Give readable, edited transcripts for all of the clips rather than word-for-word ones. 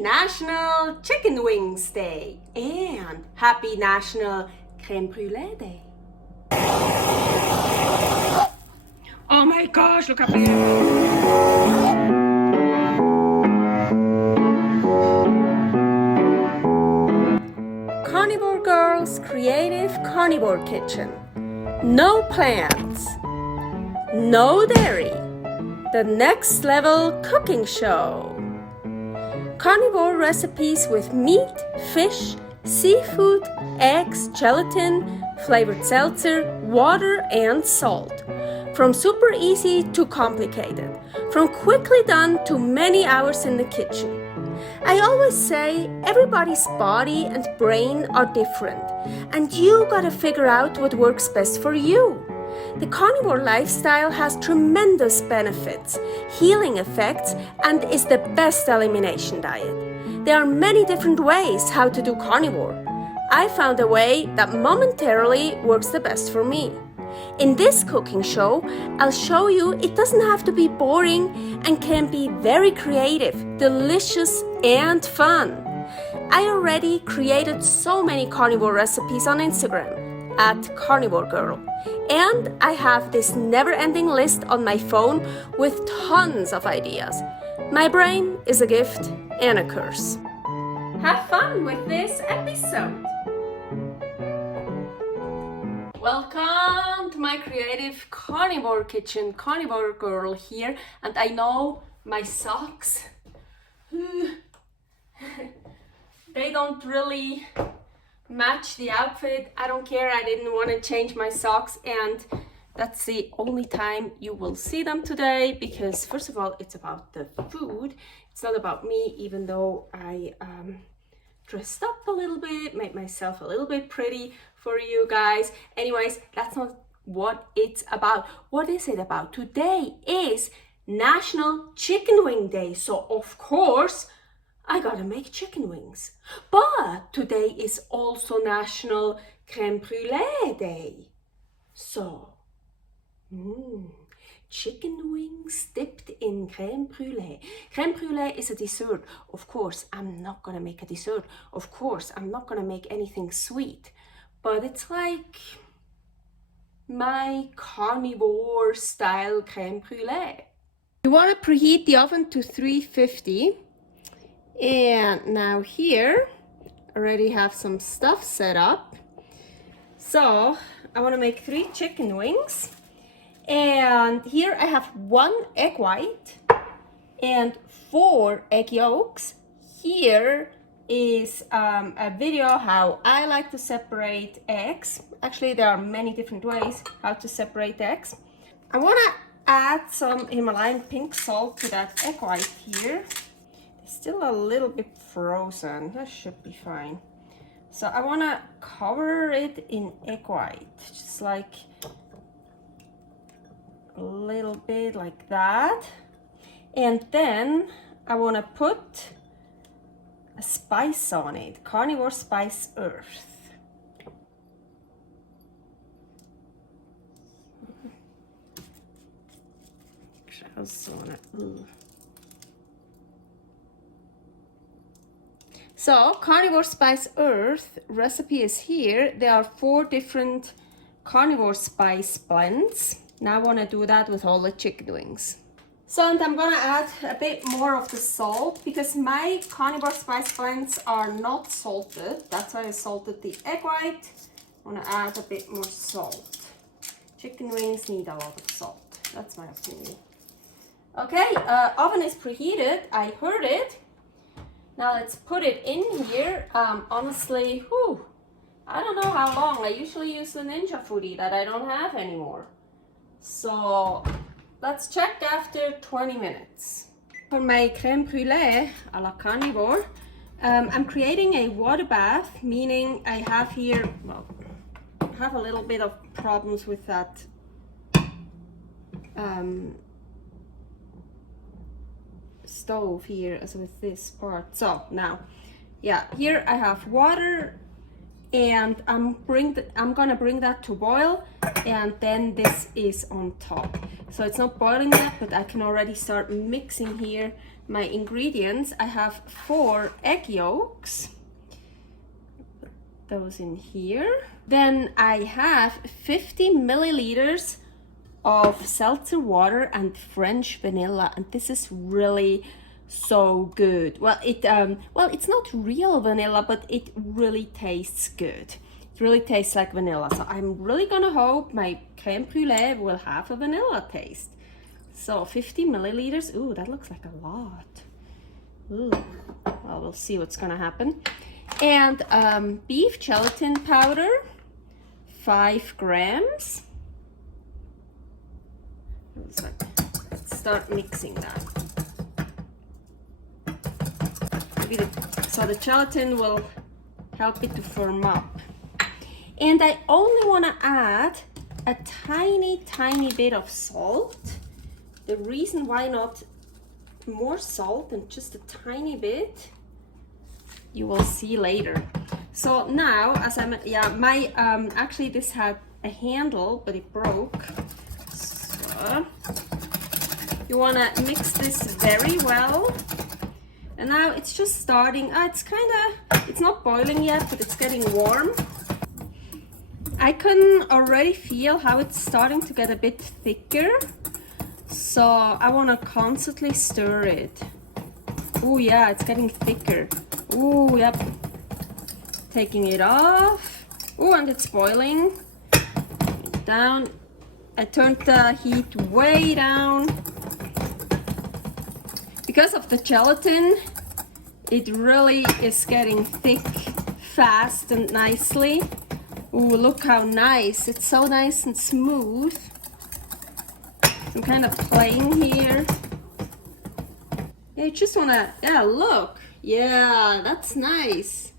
National Chicken Wings Day and happy National Crème Brulée Day. Oh my gosh, look how beautiful. Carnivore Girl's Creative Carnivore Kitchen. No plants, no dairy, the next level cooking show. Carnivore recipes with meat, fish, seafood, eggs, gelatin, flavored seltzer, water and salt. From super easy to complicated, from quickly done to many hours in the kitchen. I always say everybody's body and brain are different, and you gotta figure out what works best for you. The carnivore lifestyle has tremendous benefits, healing effects, and is the best elimination diet. There are many different ways how to do carnivore. I found a way that momentarily works the best for me. In this cooking show, I'll show you it doesn't have to be boring and can be very creative, delicious, and fun. I already created so many carnivore recipes on Instagram @carnivorgirl, and I have this never-ending list on my phone with tons of ideas. My brain is a gift and a curse. Have fun with this episode. Welcome to my creative carnivore kitchen, Carnivore Girl here, and I know my socks, they don't really match the outfit. I don't care, I didn't want to change my socks, and that's the only time you will see them today, because first of all, it's about the food. It's not about me, even though I dressed up a little bit, made myself a little bit pretty for you guys. Anyways, that's not what it's about. What is it about? Today is National Chicken Wing Day, so of course I gotta make chicken wings. But today is also National Crème Brulée Day. So, chicken wings dipped in crème brûlée. Crème brûlée is a dessert. Of course, I'm not gonna make a dessert. Of course, I'm not gonna make anything sweet. But it's like my carnivore style crème brûlée. You wanna preheat the oven to 350. And now here, I already have some stuff set up. So, I wanna make 3 chicken wings. And here I have 1 egg white and 4 egg yolks. Here is a video how I like to separate eggs. Actually, there are many different ways how to separate eggs. I want to add some Himalayan pink salt to that egg white here. It's still a little bit frozen. That should be fine. So I want to cover it in egg white, just like a little bit like that. And then I want to put a spice on it, Carnivore Spice Earth. So Carnivore Spice Earth recipe is here. There are 4 different carnivore spice blends. Now I want to do that with all the chicken wings. So, and I'm gonna add a bit more of the salt because my carnivore spice blends are not salted. That's why I salted the egg white. I wanna add a bit more salt. Chicken wings need a lot of salt. That's my opinion. Okay, oven is preheated. I heard it. Now let's put it in here. Honestly, I don't know how long. I usually use the Ninja Foodie that I don't have anymore. So let's check after 20 minutes. For my crème brûlée à la carnivore, I'm creating a water bath, meaning I have here, well, I have a little bit of problems with that stove here, as with this part. So now, yeah, here I have water, and I'm gonna bring that to boil, and then this is on top. So it's not boiling yet, but I can already start mixing here my ingredients. I have 4 egg yolks. Put those in here. Then I have 50 milliliters of seltzer water and French vanilla, and this is really so good. Well, it's not real vanilla, but it really tastes good. It really tastes like vanilla. So I'm really gonna hope my crème brûlée will have a vanilla taste. So 50 milliliters. Ooh, that looks like a lot. Ooh. Well, we'll see what's gonna happen. And beef gelatin powder, 5 grams. Let's start mixing that. So the gelatin will help it to firm up. And I only want to add a tiny bit of salt. The reason why not more salt than just a tiny bit, you will see later. So now, as I'm, actually this had a handle, but it broke. So you want to mix this very well. And now it's just starting, it's not boiling yet, but it's getting warm. I can already feel how it's starting to get a bit thicker. So I want to constantly stir it. Oh yeah, it's getting thicker. Oh, yep. Taking it off. Oh, and it's boiling. Down. I turned the heat way down. Because of the gelatin, it really is getting thick fast and nicely. Ooh, look how nice. It's so nice and smooth. I'm kind of playing here. Yeah, you just wanna, yeah, look. Yeah, that's nice.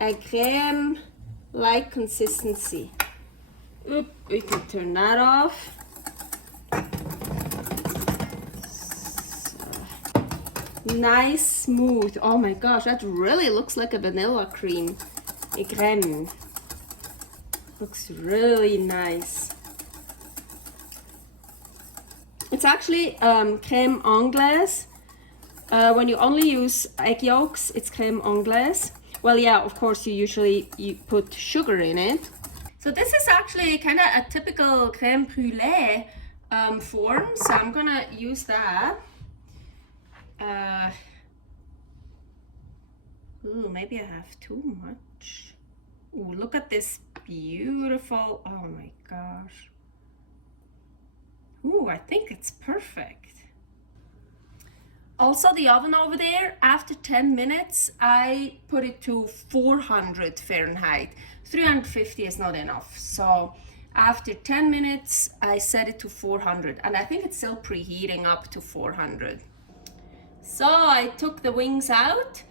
A crème-like consistency. Oop, we can turn that off. Nice, smooth. Oh my gosh, that really looks like a vanilla cream. A crème. Looks really nice. It's actually crème anglaise. When you only use egg yolks, it's crème anglaise. Well, yeah, of course, you put sugar in it. So this is actually kind of a typical crème brûlée form, so I'm gonna use that. Ooh, maybe I have too much. Ooh, look at this beautiful, oh my gosh. Ooh, I think it's perfect. Also, the oven over there, after 10 minutes, I put it to 400 Fahrenheit. 350 is not enough. So after 10 minutes, I set it to 400, and I think it's still preheating up to 400. So I took the wings out.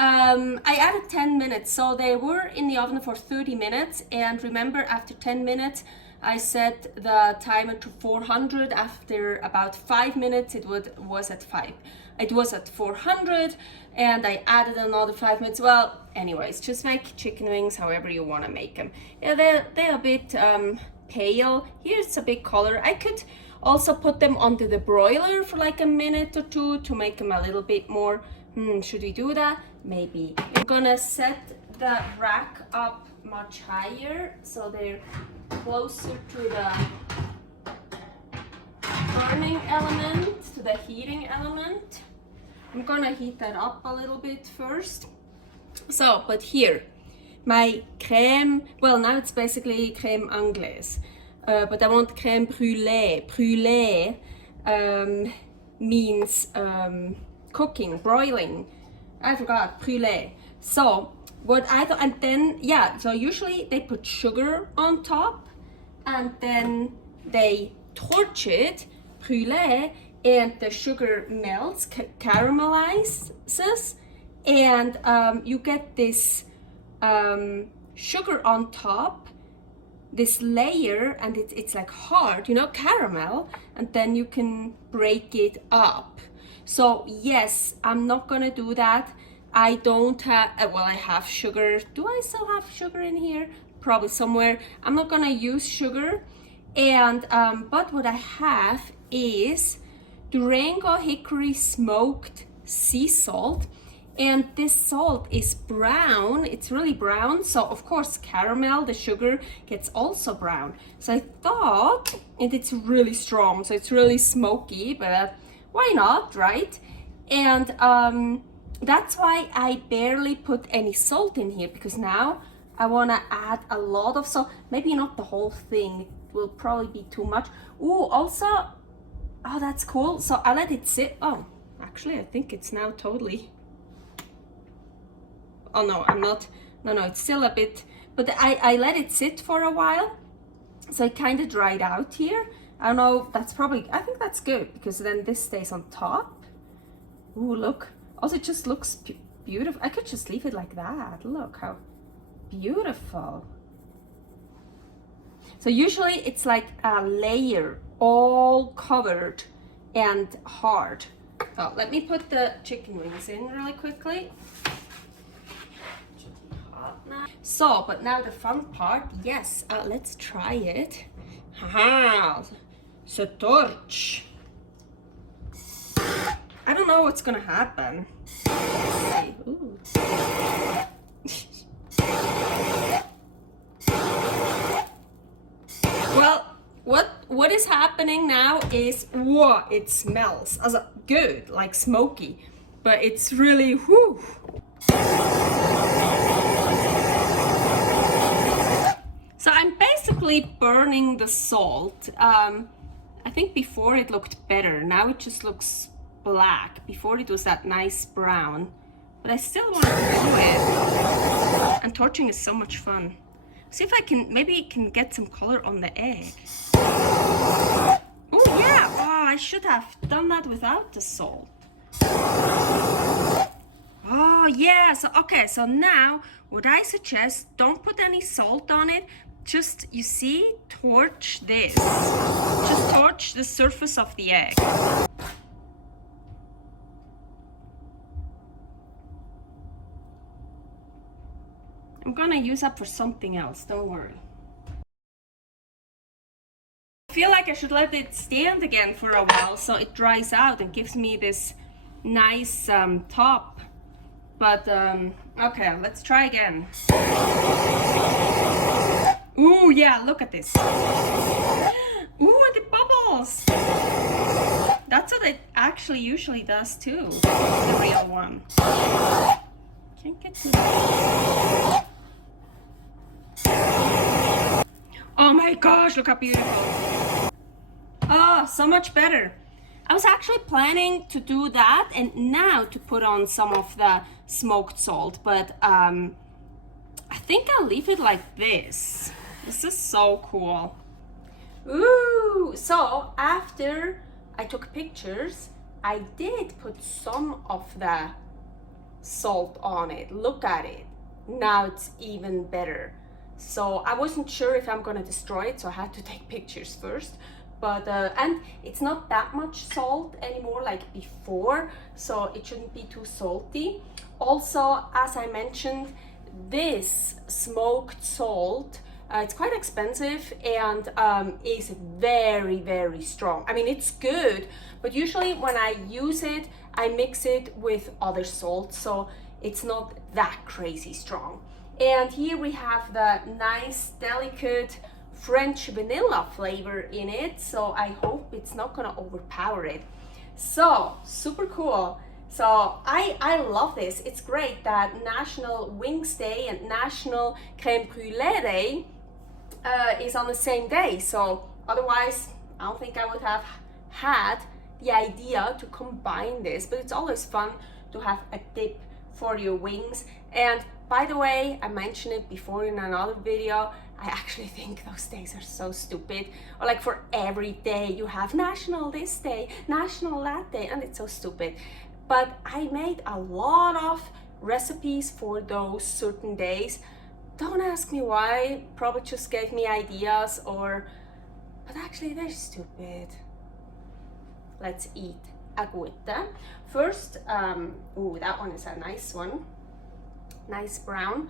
I added 10 minutes, so they were in the oven for 30 minutes. And remember, after 10 minutes, I set the timer to 400. After about 5 minutes, it was at 400, and I added another 5 minutes. Well, anyways, just make chicken wings however you want to make them. Yeah, they're a bit pale. Here's a bit color. I could also put them onto the broiler for like a minute or two to make them a little bit more. Should we do that? Maybe. I'm gonna set the rack up much higher so they're closer to the burning element, to the heating element. I'm gonna heat that up a little bit first. So, but here, my crème, well, now it's basically crème anglaise, but I want crème brûlée. Brûlée means cooking, broiling. I forgot, brûlée. So, what I thought, and then, yeah, so usually they put sugar on top, and then they torch it, brûlée, and the sugar melts, caramelizes, and you get this sugar on top, this layer, and it's like hard, you know, caramel, and then you can break it up. So yes, I'm not gonna do that. I don't have, well, I have sugar. Do I still have sugar in here? Probably somewhere. I'm not gonna use sugar. And but what I have is Durango hickory smoked sea salt, and this salt is brown. It's really brown, so of course caramel, the sugar, gets also brown. So I thought, and it's really strong, so it's really smoky, but why not, right? And that's why I barely put any salt in here, because now I want to add a lot of salt. Maybe not the whole thing, it will probably be too much. Ooh, also, oh, that's cool. So I let it sit. Oh, actually, I think it's now totally. Oh no, I'm not. No, it's still a bit, but I let it sit for a while. So it kind of dried out here. I don't know, that's probably, I think that's good, because then this stays on top. Ooh, look. Also, it just looks beautiful. I could just leave it like that. Look how beautiful. So usually it's like a layer all covered and hard. Oh, let me put the chicken wings in really quickly. So, but now the fun part, yes, let's try it. Haha, LeTorch. I don't know what's gonna happen. Ooh. Well, what is happening now is, whoa, it smells as good, like smoky, but it's really, whoo. So I'm basically burning the salt. I think before it looked better. Now it just looks black. Before it was that nice brown. But I still want to do it. And torching is so much fun. See if I can, maybe it can get some color on the egg. Oh yeah, oh, I should have done that without the salt. Oh yeah, so okay, so now what I suggest, don't put any salt on it. Just, you see, torch this. Just torch the surface of the egg. I'm gonna use up for something else, don't worry. I feel like I should let it stand again for a while so it dries out and gives me this nice top. But okay, let's try again. Ooh, yeah, look at this. Ooh, the bubbles. That's what it actually usually does too, the real one. Can't get to that. Oh my gosh, look how beautiful. Oh, so much better. I was actually planning to do that and now to put on some of the smoked salt, but I think I'll leave it like this. This is so cool. Ooh, so after I took pictures, I did put some of the salt on it. Look at it. Now it's even better. So I wasn't sure if I'm gonna destroy it, so I had to take pictures first. But and it's not that much salt anymore like before, so it shouldn't be too salty. Also, as I mentioned, this smoked salt, it's quite expensive and is very, very strong. I mean, it's good, but usually when I use it, I mix it with other salt, so it's not that crazy strong. And here we have the nice, delicate French vanilla flavor in it, so I hope it's not gonna overpower it. So, super cool. So I love this. It's great that National Wings Day and National Crème Brulée Day is on the same day. So otherwise, I don't think I would have had the idea to combine this, but it's always fun to have a dip for your wings. And by the way, I mentioned it before in another video, I actually think those days are so stupid. Or like for every day you have national this day, national that day, and it's so stupid. But I made a lot of recipes for those certain days. Don't ask me why, probably just gave me ideas but actually they're stupid. Let's eat agüita. First, ooh, that one is a nice one. Nice brown.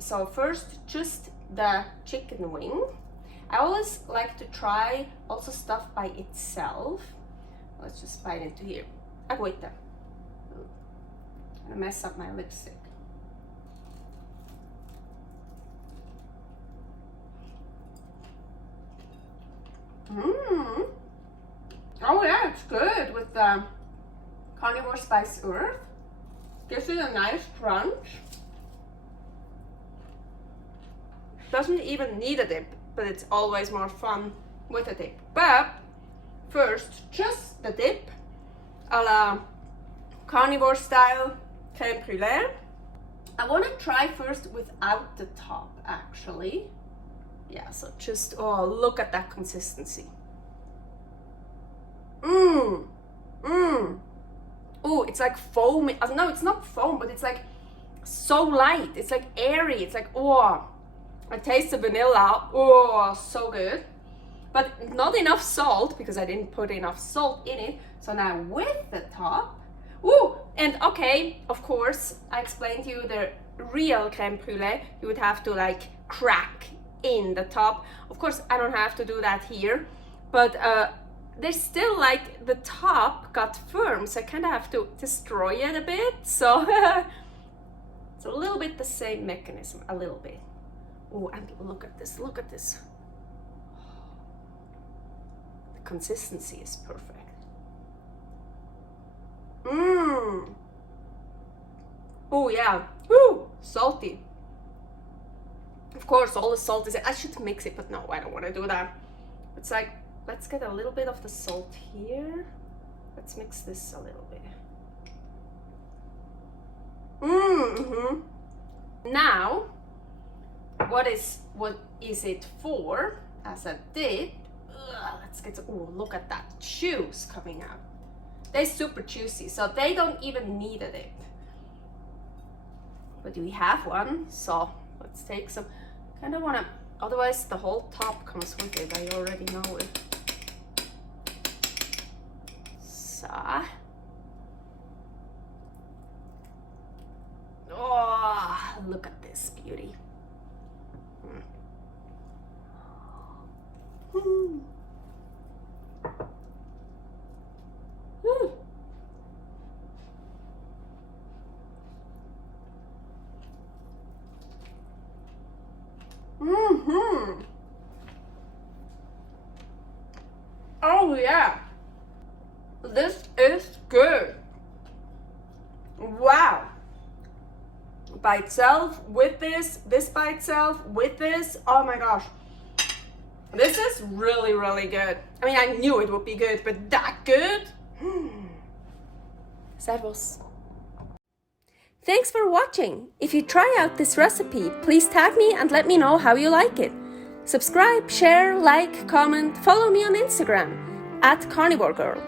So first, just the chicken wing. I always like to try also stuff by itself. Let's just bite into here. Aguita. I'm gonna mess up my lipstick. Mmm. Oh yeah, it's good with the carnivore spice earth. Gives it a nice crunch. Doesn't even need a dip, but it's always more fun with a dip. But first, just the dip a la carnivore style crème brulée. I want to try first without the top actually. Yeah, so just, oh, look at that consistency. Oh, it's like foamy. No, it's not foam, but it's like so light. It's like airy. It's like, oh, I taste the vanilla. Oh, so good. But not enough salt because I didn't put enough salt in it. So now with the top, ooh, and okay, of course, I explained to you the real crème brûlée, you would have to like crack in the top. Of course, I don't have to do that here, but there's still like the top got firm, so I kind of have to destroy it a bit. So it's a little bit the same mechanism, a little bit. Oh, and look at this, look at this. The consistency is perfect. Oh yeah, woo, salty. Of course, all the salt is, I should mix it, but no, I don't want to do that. It's like, let's get a little bit of the salt here. Let's mix this a little bit. Now, what is it for as a dip? Let's get to, oh, look at that juice coming out. They're super juicy, so they don't even need a dip. But we have one, so let's take some. Kind of want to, otherwise the whole top comes with it. I already know it. So. Oh, look at this beauty. Oh yeah, this is good. Wow. By itself, with this by itself, with this, oh my gosh. This is really, really good. I mean, I knew it would be good, but that good? Servus. Thanks for watching. If you try out this recipe, please tag me and let me know how you like it. Subscribe, share, like, comment, follow me on Instagram @karnivorgirl.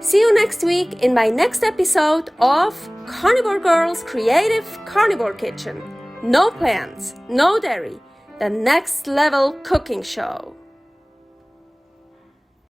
See you next week in my next episode of Carnivore Girl's Creative Carnivore Kitchen. No plants, no dairy, the next level cooking show.